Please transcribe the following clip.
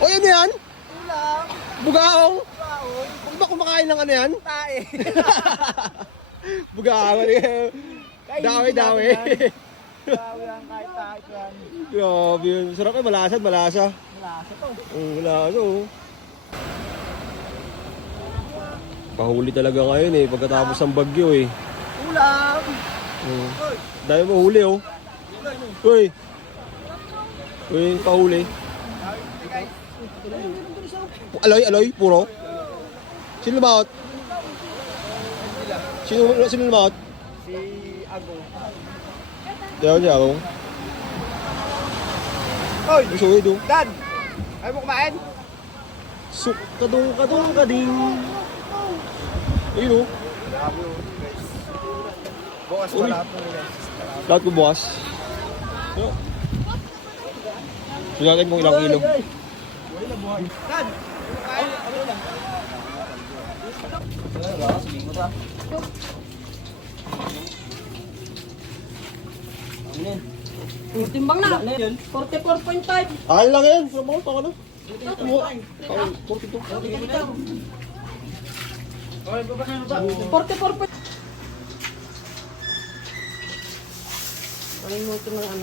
O yan yan? Ulam. Bugaong? Baon. Kung ba kumakain ng ano yan? Tae. Bugaong. Dawi. Bawi lang kahit tae yan. Grabe yun. Sarap eh. Malasa. Malasa to. Malasa oh. Pahuli talaga ngayon eh. Pagkatapos ng bagyo eh. Ulam. Dahil mo huli oh. Uy. Pahuli. Aloy, puro. Sino lumaot? Sino lumaot? Si Agong. Diyan niya ako. Oy! Gusto ko ito. Dan! Ayaw mo kumain? Suk, kadung. Ayun oh. Bukas pa lahat ng guys. Lahat ko bukas. So natin kung ilang kilo. Dan! Timbang na. 44.5. Akin lang yan. Ano mo? Taka na. 44.5. Ay, mo ito ng ano.